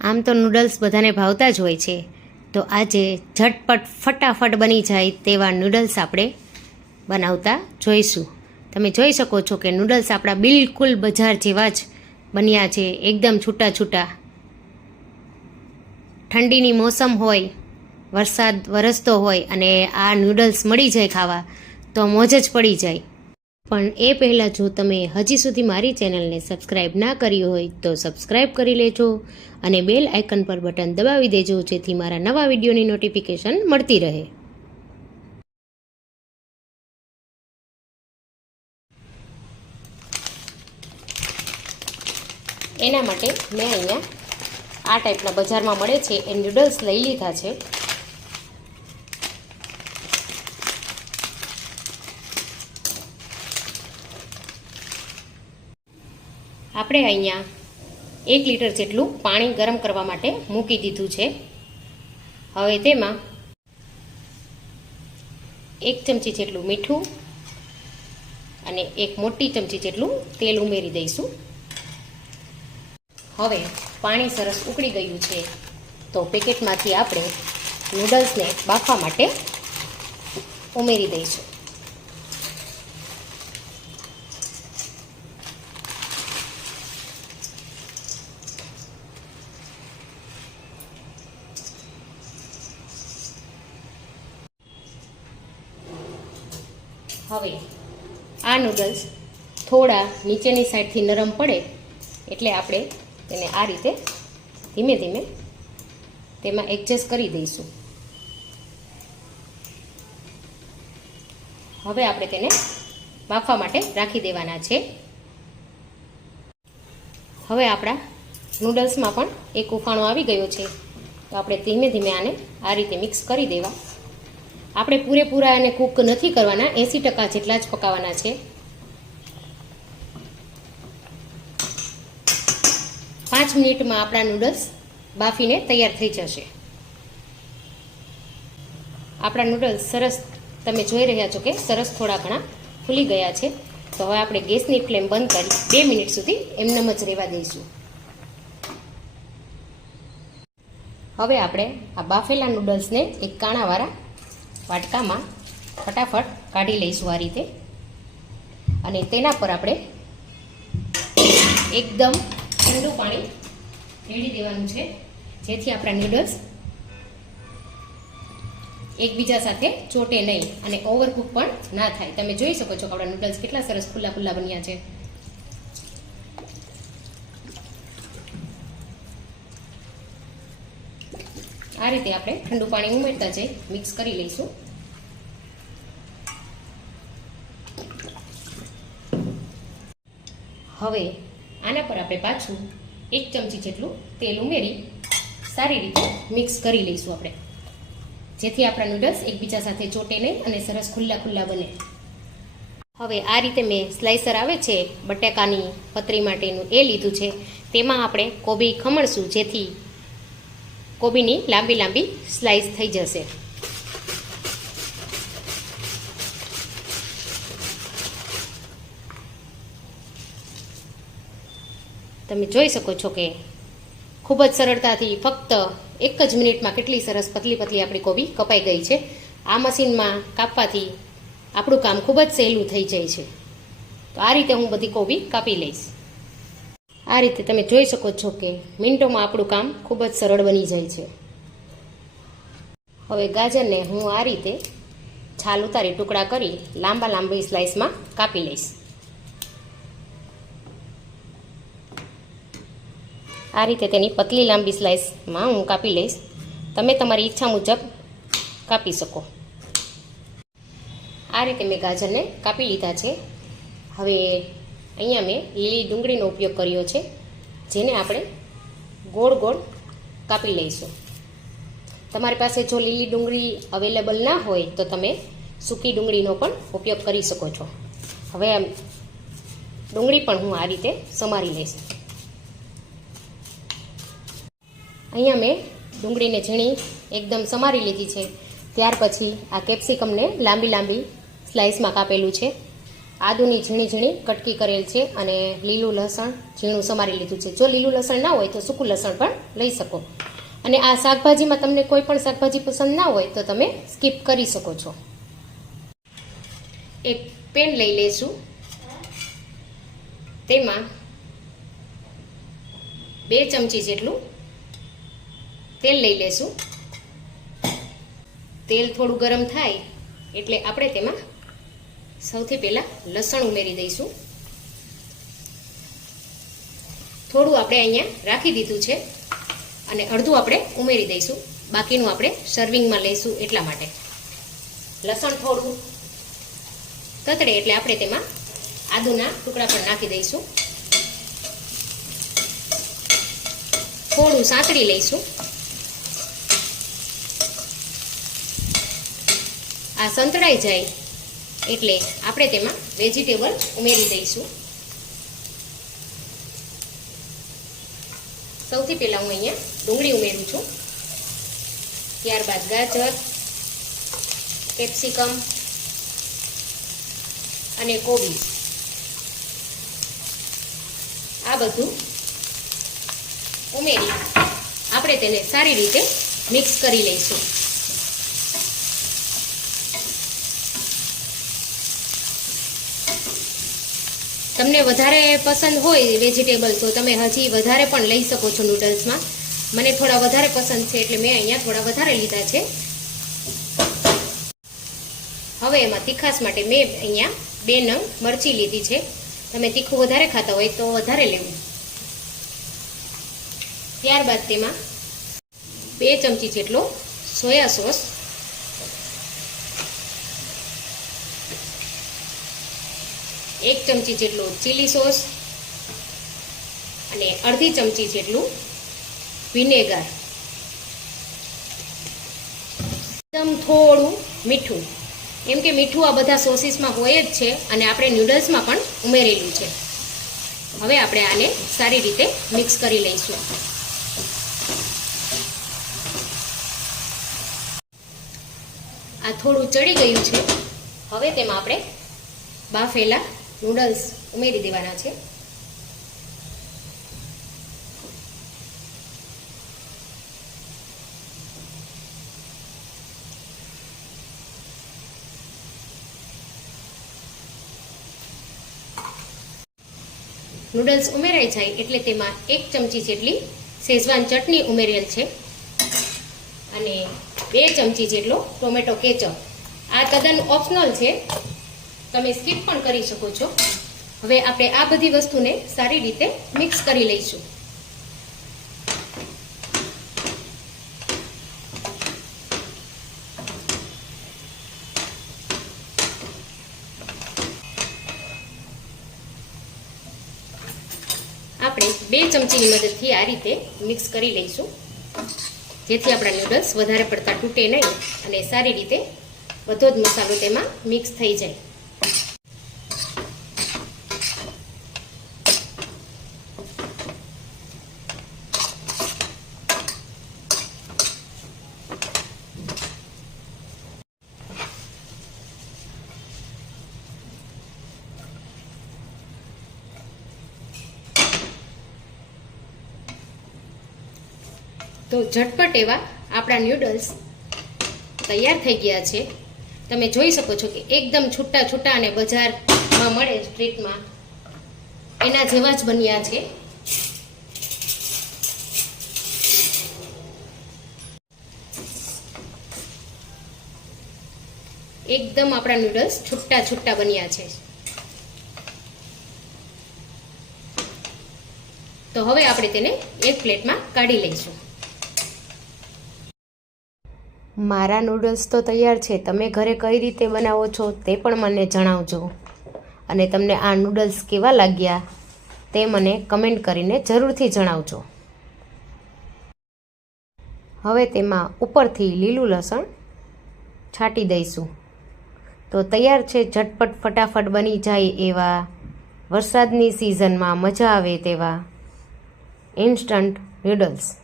આમ તો નૂડલ્સ બધાને ભાવતા જ હોય છે. તો આજે ઝટપટ, ફટાફટ બની જાય તેવા નૂડલ્સ આપણે બનાવતા જોઈશું. તમે જોઈ શકો છો કે નૂડલ્સ આપણા બિલકુલ બજાર જેવા જ બન્યા છે. એકદમ છૂટા છૂટા. ઠંડીની મોસમ હોય, વરસાદ વરસતો હોય અને આ નૂડલ્સ મળી જાય ખાવા, તો મોજ જ પડી જાય. પણ એ પહેલાં જો તમે હજી સુધી મારી ચેનલને સબસ્ક્રાઇબ ના કરી હોય તો સબસ્ક્રાઇબ કરી લેજો અને બેલ આઇકન પર બટન દબાવી દેજો જેથી મારા નવા વિડીયોની નોટિફિકેશન મળતી રહે. એના માટે મેં અહીંયા આ ટાઈપના બજારમાં મળે છે એ નૂડલ્સ લઈ લીધા છે. આપણે અહીંયા એક લીટર જેટલું પાણી ગરમ કરવા માટે મૂકી દીધું છે. હવે તેમાં એક ચમચી જેટલું મીઠું અને એક મોટી ચમચી જેટલું તેલ ઉમેરી દઈશું. હવે પાણી સરસ ઉકળી ગયું છે, તો પેકેટમાંથી આપણે નૂડલ્સને બાફવા માટે ઉમેરી દઈશું. હવે આ નૂડલ્સ થોડા નીચેની સાઈડથી નરમ પડે એટલે આપણે તેને આ રીતે ધીમે ધીમે તેમાં એડજસ્ટ કરી દઈશું. હવે આપણે તેને બાફવા માટે રાખી દેવાના છે. હવે આપણા નૂડલ્સમાં પણ એક ઉફાણો આવી ગયો છે. તો આપણે ધીમે ધીમે આને આ રીતે મિક્સ કરી દેવા. આપણે પૂરેપૂરા એને કૂક નથી કરવાના એંસી ટકા જેટલા જ પકાવવાના છે. પાંચ મિનિટમાં આપણા નૂડલ્સ બાફીને તૈયાર થઈ જશે. આપણા નૂડલ્સ સરસ, તમે જોઈ રહ્યા છો કે સરસ થોડા ઘણા ફૂલી ગયા છે. તો હવે આપણે ગેસની ફ્લેમ બંધ કરી બે મિનિટ સુધી એમનેમ જ રહેવા દઈશું. હવે આપણે આ બાફેલા નૂડલ્સને એક કાણાવાળા વાટકામાં ફટાફટ કાઢી લઈશું આ રીતે. અને તેના પર આપણે એકદમ ઠંડુ પાણી રેડી દેવાનું છે. જેથી આપણા નૂડલ્સ એકબીજા સાથે ચોટે નહીં અને ઓવરકુક પણ ના થાય. તમે જોઈ શકો છો આપણા નૂડલ્સ કેટલા સરસ ખુલ્લા ખુલ્લા બન્યા છે. આ રીતે આપણે ઠંડુ પાણી ઉમેરતા જઈ મિક્સ કરી લઈશું. હવે આના પર આપણે પાછું એક ચમચી જેટલું તેલ ઉમેરી સારી રીતે મિક્સ કરી લઈશું આપણે. જેથી આપણા નૂડલ્સ એકબીજા સાથે ચોટે નહીં અને સરસ ખુલ્લા ખુલ્લા બને. હવે આ રીતે મેં સ્લાઇસર આવે છે, બટાકાની પતરી માટેનું એ લીધું છે. તેમાં આપણે કોબી ખમણશું, જેથી કોબીની લાંબી લાંબી સ્લાઇસ થઈ જશે. તમે જોઈ શકો છો કે ખૂબ જ સરળતાથી ફક્ત એક જ મિનિટમાં કેટલી સરસ પતલી પતલી આપણી કોબી કપાઈ ગઈ છે. આ મશીનમાં કાપવાથી આપણું કામ ખૂબ જ સહેલું થઈ જાય છે. તો આ રીતે હું બધી કોબી કાપી લઈશ. આ રીતે તમે જોઈ શકો છો કે મિનિટોમાં આપણું કામ ખૂબ જ સરળ બની જાય છે. હવે ગાજરને હું આ રીતે છાલ ઉતારી ટુકડા કરી લાંબા લાંબી સ્લાઇસમાં કાપી લઈશ. આ રીતે તેની પતલી લાંબી સ્લાઇસમાં હું કાપી લઈશ. તમે તમારી ઈચ્છા મુજબ કાપી શકો. આ રીતે મેં ગાજરને કાપી લીધા છે. હવે અહીંયા મેં લીલી ડુંગળીનો ઉપયોગ કર્યો છે, જેને આપણે ગોળ ગોળ કાપી લઈશું. તમારી પાસે જો લીલી ડુંગળી અવેલેબલ ના હોય તો તમે સૂકી ડુંગળીનો પણ ઉપયોગ કરી શકો છો. હવે ડુંગળી પણ હું આ રીતે સમારી લઈશ. અહીંયા મેં ડુંગળીને ઝીણી એકદમ સમારી લીધી છે. ત્યાર પછી આ કેપ્સિકમને લાંબી લાંબી સ્લાઇસમાં કાપેલું છે. આદુની ઝીણી ઝીણી કટકી કરેલ છે અને લીલું લસણ ઝીણું સમારી લીધું છે. જો લીલું લસણ ના હોય તો સૂકું લસણ પણ લઈ શકો. અને આ શાકભાજીમાં તમને કોઈ પણ શાકભાજી પસંદ ના હોય તો તમે સ્કીપ કરી શકો છો. એક પેન લઈ લઈશું તેમાં બે ચમચી જેટલું તેલ લઈ લેશું. તેલ થોડું ગરમ થાય એટલે આપણે તેમાં સૌથી પહેલાં લસણ ઉમેરી દઈશું. થોડું આપણે અહીંયા રાખી દીધું છે અને અડધું આપણે ઉમેરી દઈશું. બાકીનું આપણે સર્વિંગમાં લઈશું એટલા માટે. લસણ થોડું તતડે એટલે આપણે તેમાં આદુના ટુકડા પણ નાખી દઈશું. થોડું સાંતળી લઈશું. આ સંતળાઈ જાય એટલે આપણે તેમાં વેજીટેબલ ઉમેરી દઈશું. સૌથી પહેલાં હું અહીંયા ડુંગળી ઉમેરું છું. ત્યારબાદ ગાજર, કેપ્સિકમ અને કોબી. આ બધું ઉમેરી આપણે તેને સારી રીતે મિક્સ કરી લઈશું. તમને વધારે પસંદ હોય વેજીટેબલ તો તમે હજી વધારે પણ લઈ શકો છો નૂડલ્સમાં મને થોડા વધારે પસંદ છે, એટલે મેં અહીંયા થોડા વધારે લીધા છે. હવે એમાં તીખાસ માટે મેં અહીંયા બે નંગ મરચી લીધી છે. તમે તીખું વધારે ખાતા હોય તો વધારે લેવું. ત્યારબાદ તેમાં બે ચમચી જેટલો સોયા સોસ એક ચમચી જેટલું ચીલી સોસ અને અડધી ચમચી જેટલું વિનેગર એકદમ થોડું મીઠું. એમ કે મીઠું આ બધા સોસીસમાં હોય જ છે અને આપણે નૂડલ્સમાં પણ ઉમેરેલું છે. હવે આપણે આને સારી રીતે મિક્સ કરી લઈશું. આ થોડું ચડી ગયું છે. હવે તેમાં આપણે બાફેલા નૂડલ્સ ઉમેરી દેવાના છે. નૂડલ્સ ઉમેરાઈ જાય એટલે તેમાં એક ચમચી જેટલી શેઝવાન ચટણી ઉમેરેલ છે અને બે ચમચી જેટલો ટોમેટો કેચઅપ. આ તદ્દન ઓપ્શનલ છે. તમે સ્કીપ પણ કરી શકો છો. હવે આપણે આ બધી વસ્તુને સારી રીતે મિક્સ કરી લઈશું. આપણે બે ચમચીની મદદથી આ રીતે મિક્સ કરી લઈશું. જેથી આપણા નૂડલ્સ વધારે પડતા તૂટે નહીં અને સારી રીતે બધો જ મસાલો તેમાં મિક્સ થઈ જાય. તો ઝટપટ એવા આપણા ન્યૂડલ્સ તૈયાર થઈ ગયા છે. તમે જોઈ શકો છો કે એકદમ છૂટા છૂટા અને બજારમાં મળે સ્ટ્રીટમાં એના જેવા જ બન્યા છે. એકદમ આપણા નૂડલ્સ છૂટા છૂટા બન્યા છે. તો હવે આપણે તેને એક પ્લેટમાં કાઢી લઈશું. મારા નૂડલ્સ તો તૈયાર છે. તમે ઘરે કઈ રીતે બનાવો છો તે પણ મને જણાવજો. અને તમને આ નૂડલ્સ કેવા લાગ્યા તે મને કમેન્ટ કરીને જરૂરથી જણાવજો. હવે તેમાં ઉપરથી લીલું લસણ છાંટી દઈશું. તો તૈયાર છે, ઝટપટ ફટાફટ બની જાય એવા. વરસાદની સિઝનમાં મજા આવે તેવા. Instant noodles